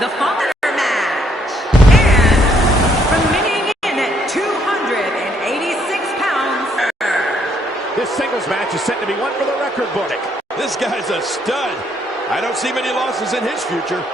the Father match. And remaining in at 286 pounds. This singles match is set to be one for the record book. This guy's a stud. I don't see many losses in his future.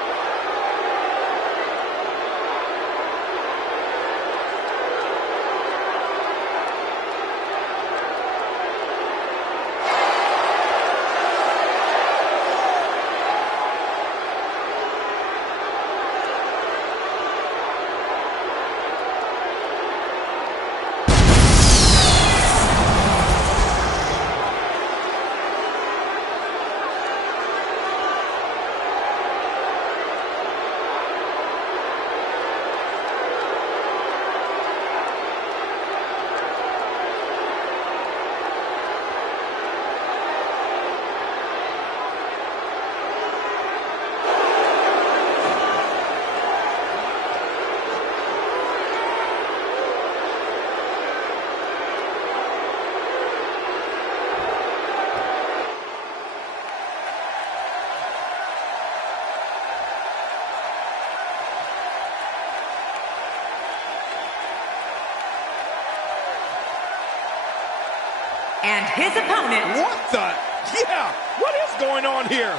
And his opponent. What the? Yeah, what is going on here?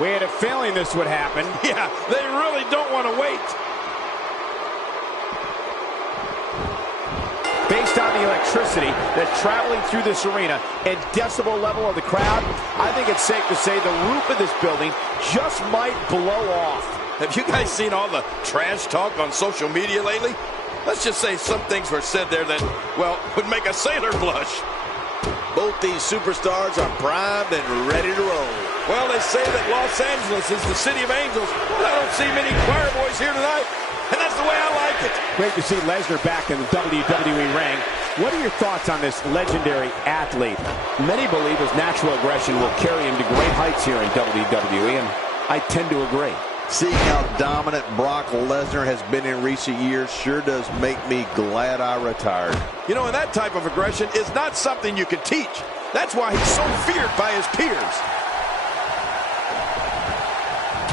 We had a feeling this would happen. Yeah, they really don't want to wait. Based on the electricity that's traveling through this arena and decibel level of the crowd, I think it's safe to say the roof of this building just might blow off. Have you guys seen all the trash talk on social media lately? Let's just say some things were said there that, well, would make a sailor blush. Both these superstars are primed and ready to roll. Well, they say that Los Angeles is the city of angels, but I don't see many choir boys here tonight, and that's the way I like it. Great to see Lesnar back in the WWE ring. What are your thoughts on this legendary athlete? Many believe his natural aggression will carry him to great heights here in WWE, and I tend to agree. Seeing how dominant Brock Lesnar has been in recent years sure does make me glad I retired. You know, and that type of aggression is not something you can teach. That's why he's so feared by his peers.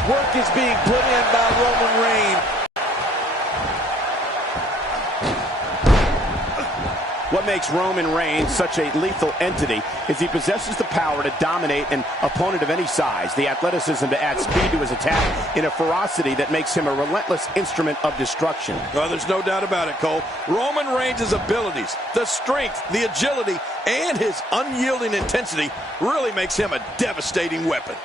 Work is being put in by Roman Reigns. What makes Roman Reigns such a lethal entity is he possesses the power to dominate an opponent of any size, the athleticism to add speed to his attack, in a ferocity that makes him a relentless instrument of destruction. Well, there's no doubt about it, Cole. Roman Reigns' abilities, the strength, the agility, and his unyielding intensity really makes him a devastating weapon.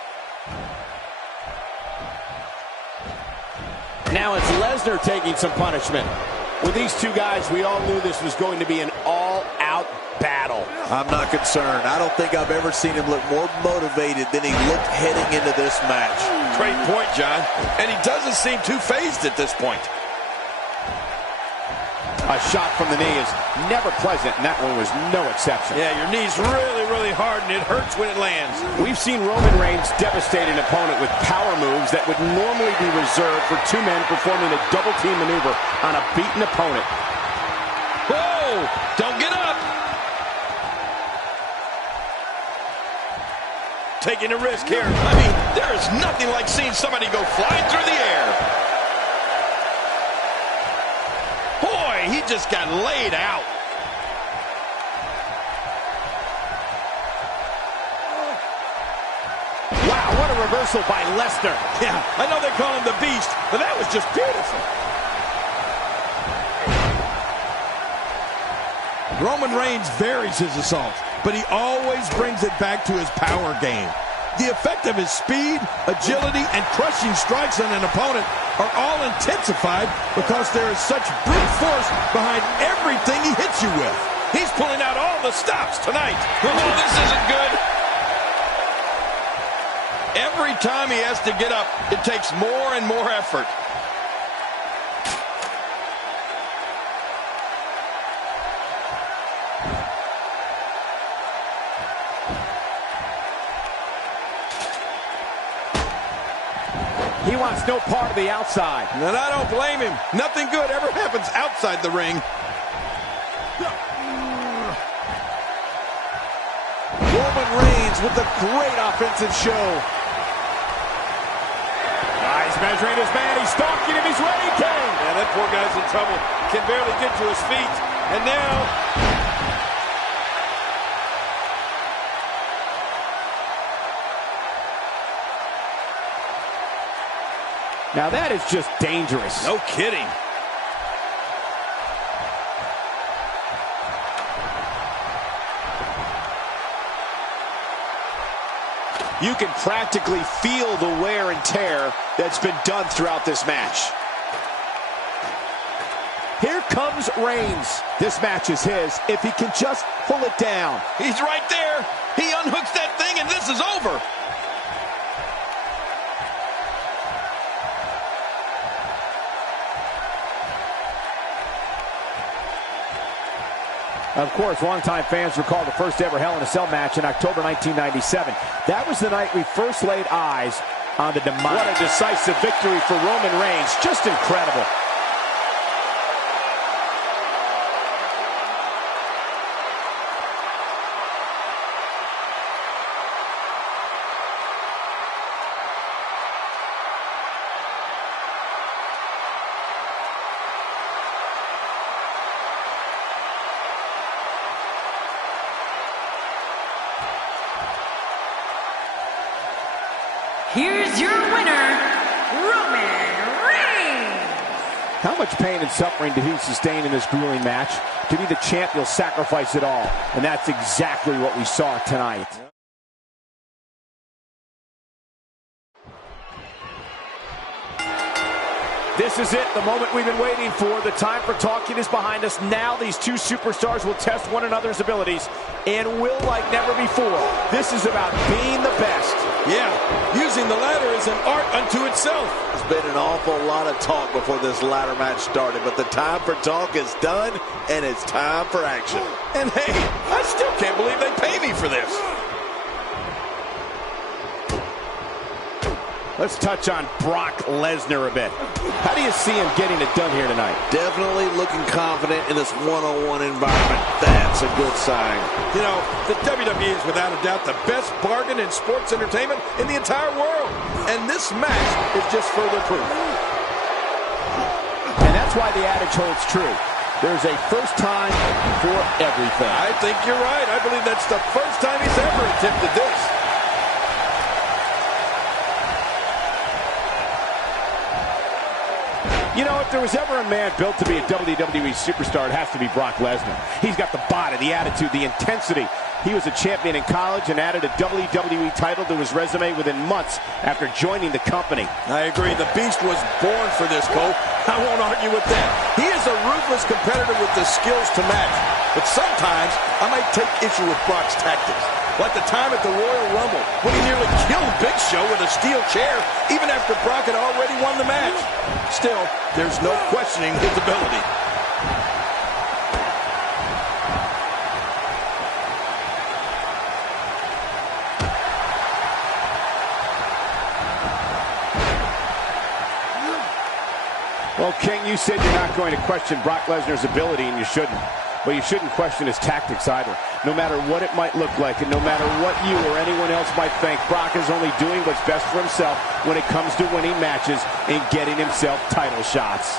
Now it's Lesnar taking some punishment. With these two guys, we all knew this was going to be an all-out battle. I'm not concerned. I don't think I've ever seen him look more motivated than he looked heading into this match. Great point, John. And he doesn't seem too phased at this point. A shot from the knee is never pleasant, and that one was no exception. Yeah, your knee's really, really hard, and it hurts when it lands. We've seen Roman Reigns devastate an opponent with power moves that would normally be reserved for two men performing a double-team maneuver on a beaten opponent. Whoa! Don't get up! Taking a risk here. I mean, there is nothing like seeing somebody go flying through the air. He just got laid out. Wow, Wow, what a reversal by Lesnar. Yeah, I know they call him the Beast, but that was just beautiful. Roman Reigns varies his assault, but he always brings it back to his power game. The effect of his speed, agility, and crushing strikes on an opponent are all intensified because there is such brute force behind everything he hits you with. He's pulling out all the stops tonight. Oh, this isn't good. Every time he has to get up, it takes more and more effort. He wants no part of the outside. And I don't blame him. Nothing good ever happens outside the ring. Roman Reigns with a great offensive show. He's measuring his man. He's stalking him. He's ready, King. Man, that poor guy's in trouble. Can barely get to his feet. And now... Now that is just dangerous. No kidding. You can practically feel the wear and tear that's been done throughout this match. Here comes Reigns. This match is his if he can just pull it down. He's right there. He unhooks that thing and this is over. Of course, longtime fans recall the first ever Hell in a Cell match in October 1997. That was the night we first laid eyes on the demise. What a decisive victory for Roman Reigns. Just incredible. Here's your winner, Roman Reigns. How much pain and suffering did he sustain in this grueling match? To be the champ, he'll sacrifice it all. And that's exactly what we saw tonight. This is it, the moment we've been waiting for. The time for talking is behind us. Now these two superstars will test one another's abilities and will like never before. This is about being the best. Yeah, using the ladder is an art unto itself. There's been an awful lot of talk before this ladder match started, but the time for talk is done, and it's time for action. And hey, I still can't believe they pay me for this. Let's touch on Brock Lesnar a bit. How do you see him getting it done here tonight? Definitely looking confident in this one-on-one environment. That's a good sign. You know, the WWE is without a doubt the best bargain in sports entertainment in the entire world. And this match is just further proof. And that's why the adage holds true. There's a first time for everything. I think you're right. I believe that's the first time he's ever attempted this. You know, if there was ever a man built to be a WWE superstar, it has to be Brock Lesnar. He's got the body, the attitude, the intensity. He was a champion in college and added a WWE title to his resume within months after joining the company. I agree. The Beast was born for this, Cole. I won't argue with that. He is a ruthless competitor with the skills to match. But sometimes I might take issue with Brock's tactics. Like the time at the Royal Rumble when he nearly killed Big Show with a steel chair even after Brock had already won the match. Still, there's no questioning his ability. Well, King, you said you're not going to question Brock Lesnar's ability, and you shouldn't. But you shouldn't question his tactics either. No matter what it might look like, and no matter what you or anyone else might think, Brock is only doing what's best for himself when it comes to winning matches and getting himself title shots.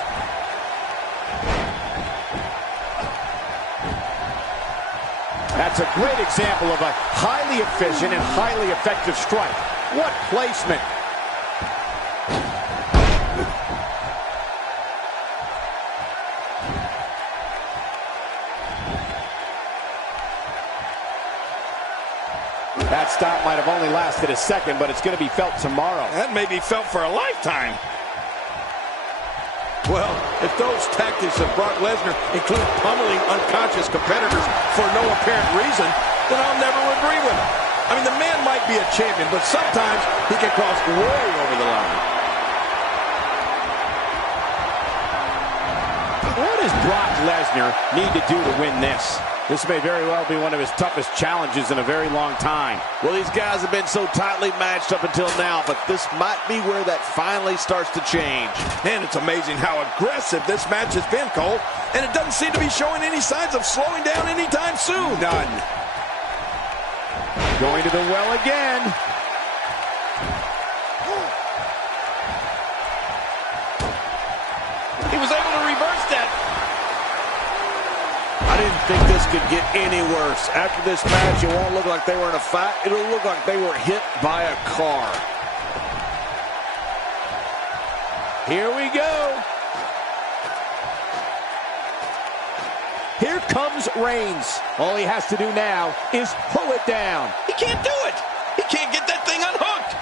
That's a great example of a highly efficient and highly effective strike. What placement. That stop might have only lasted a second, but it's going to be felt tomorrow. That may be felt for a lifetime. Well, if those tactics of Brock Lesnar include pummeling unconscious competitors for no apparent reason, then I'll never agree with him. I mean, the man might be a champion, but sometimes he can cross way over the line. What does Brock Lesnar need to do to win this? This may very well be one of his toughest challenges in a very long time. Well, these guys have been so tightly matched up until now, but this might be where that finally starts to change. Man, it's amazing how aggressive this match has been, Cole, and it doesn't seem to be showing any signs of slowing down anytime soon. None. Going to the well again. He was able to reverse that. I didn't think this could get any worse. After this match, it won't look like they were in a fight. It'll look like they were hit by a car. Here we go. Here comes Reigns. All he has to do now is pull it down. He can't do it. He can't get that thing unhooked.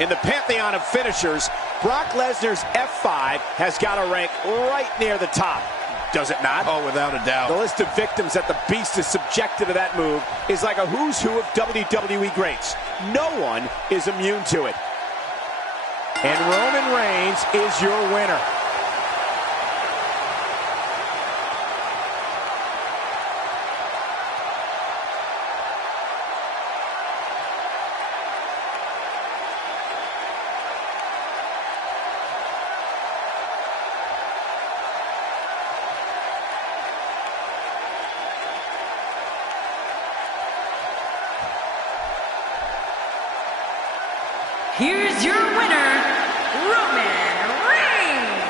In the pantheon of finishers, Brock Lesnar's F5 has got to rank right near the top. Does it not? Oh, without a doubt. The list of victims that the Beast is subjected to that move is like a who's who of WWE greats. No one is immune to it. And Roman Reigns is your winner. Here's your winner, Roman Reigns.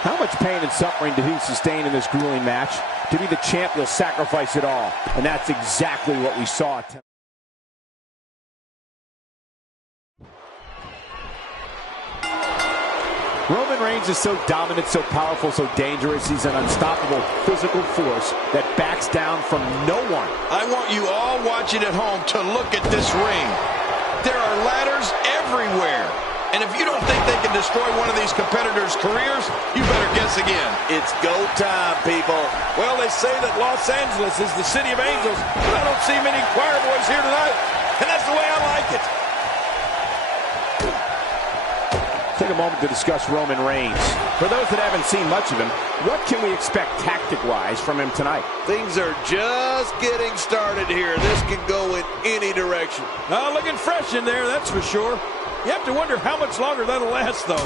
How much pain and suffering did he sustain in this grueling match? To be the champ, he'll sacrifice it all. And that's exactly what we saw. Roman Reigns is so dominant, so powerful, so dangerous. He's an unstoppable physical force that backs down from no one. I want you all watching at home to look at this ring. There are ladders everywhere. And if you don't think they can destroy one of these competitors' careers, you better guess again. It's go time, people. Well, they say that Los Angeles is the city of angels, but I don't see many choir boys here tonight. And that's the way I like it. Take a moment to discuss Roman Reigns. For those that haven't seen much of him, what can we expect tactic-wise from him tonight? Things are just getting started here. This can go in any direction. Looking fresh in there, that's for sure. You have to wonder how much longer that'll last, though.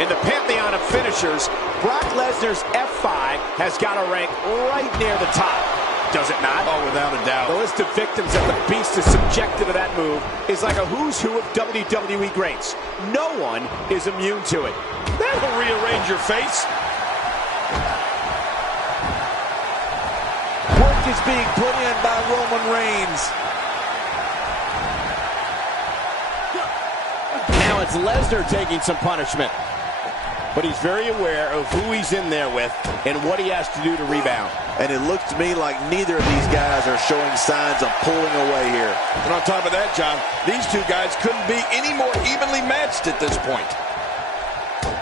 In the pantheon of finishers, Brock Lesnar's F5 has got to rank right near the top. Does it not? Oh, without a doubt. The list of victims that the Beast is subjected to that move is like a who's who of WWE greats. No one is immune to it. That'll rearrange your face. Work is being put in by Roman Reigns. Now it's Lesnar taking some punishment. But he's very aware of who he's in there with and what he has to do to rebound. And it looks to me like neither of these guys are showing signs of pulling away here. And on top of that, John, these two guys couldn't be any more evenly matched at this point.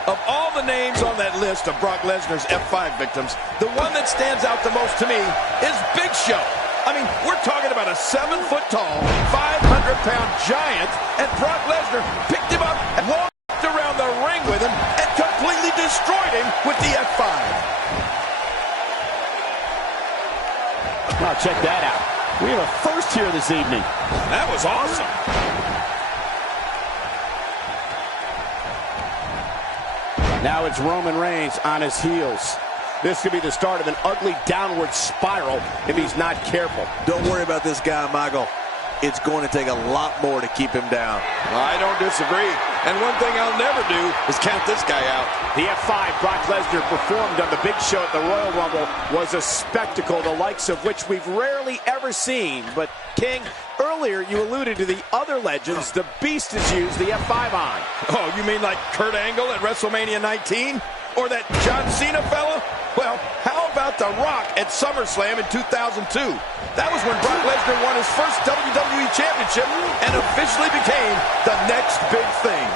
Of all the names on that list of Brock Lesnar's F5 victims, the one that stands out the most to me is Big Show. I mean, we're talking about a 7-foot-tall, 500-pound giant, and Brock Lesnar picked him up and walked around the ring with him and completely destroyed him with the F5. Now check that out. We have a first here this evening. That was awesome. Now it's Roman Reigns on his heels. This could be the start of an ugly downward spiral if he's not careful. Don't worry about this guy, Michael. It's going to take a lot more to keep him down. I don't disagree. And one thing I'll never do is count this guy out. The F5 Brock Lesnar performed on the big show at the Royal Rumble was a spectacle, the likes of which we've rarely ever seen. But, King, earlier you alluded to the other legends the Beast has used the F5 on. Oh, you mean like Kurt Angle at WrestleMania 19? Or that John Cena fella? Well, how about The Rock at SummerSlam in 2002? That was when Brock Lesnar won his first WWE Championship and officially became the next big thing.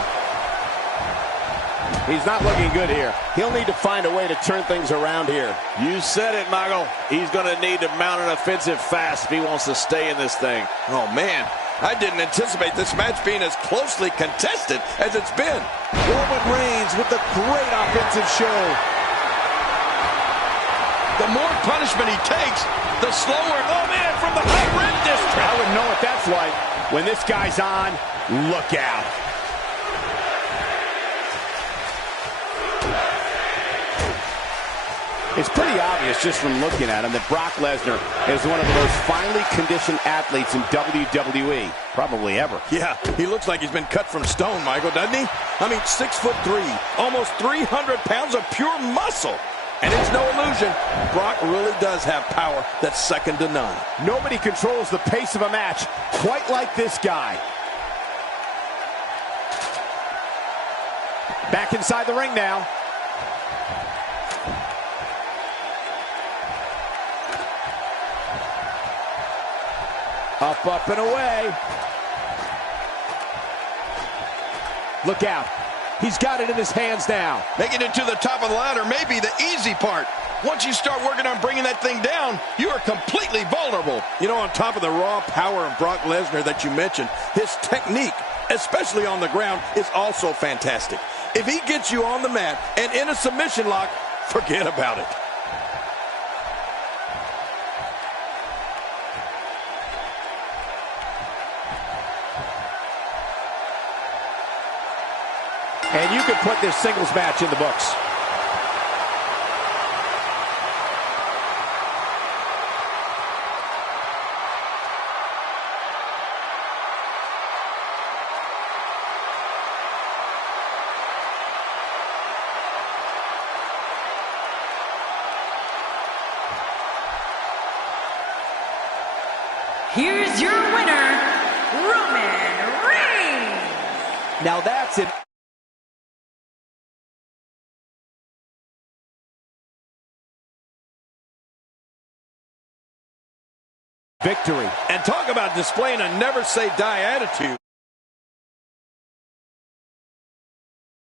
He's not looking good here. He'll need to find a way to turn things around here. You said it, Michael. He's going to need to mount an offensive fast if he wants to stay in this thing. Oh, man. I didn't anticipate this match being as closely contested as it's been. Roman Reigns with the great offensive show. The more punishment he takes, the slower. Oh, man, from the high red district. I wouldn't know what that's like. When this guy's on, look out. It's pretty obvious just from looking at him that Brock Lesnar is one of the most finely conditioned athletes in WWE, probably ever. Yeah, he looks like he's been cut from stone, Michael, doesn't he? I mean, 6'3", almost 300 pounds of pure muscle. And it's no illusion, Brock really does have power that's second to none. Nobody controls the pace of a match quite like this guy. Back inside the ring now. Up, and away. Look out. He's got it in his hands now. Making it to the top of the ladder may be the easy part. Once you start working on bringing that thing down, you are completely vulnerable. You know, on top of the raw power of Brock Lesnar that you mentioned, his technique, especially on the ground, is also fantastic. If he gets you on the mat and in a submission lock, forget about it. And you can put this singles match in the books. Here's your winner, Roman Reigns. Now that's an victory. And talk about displaying a never-say-die attitude.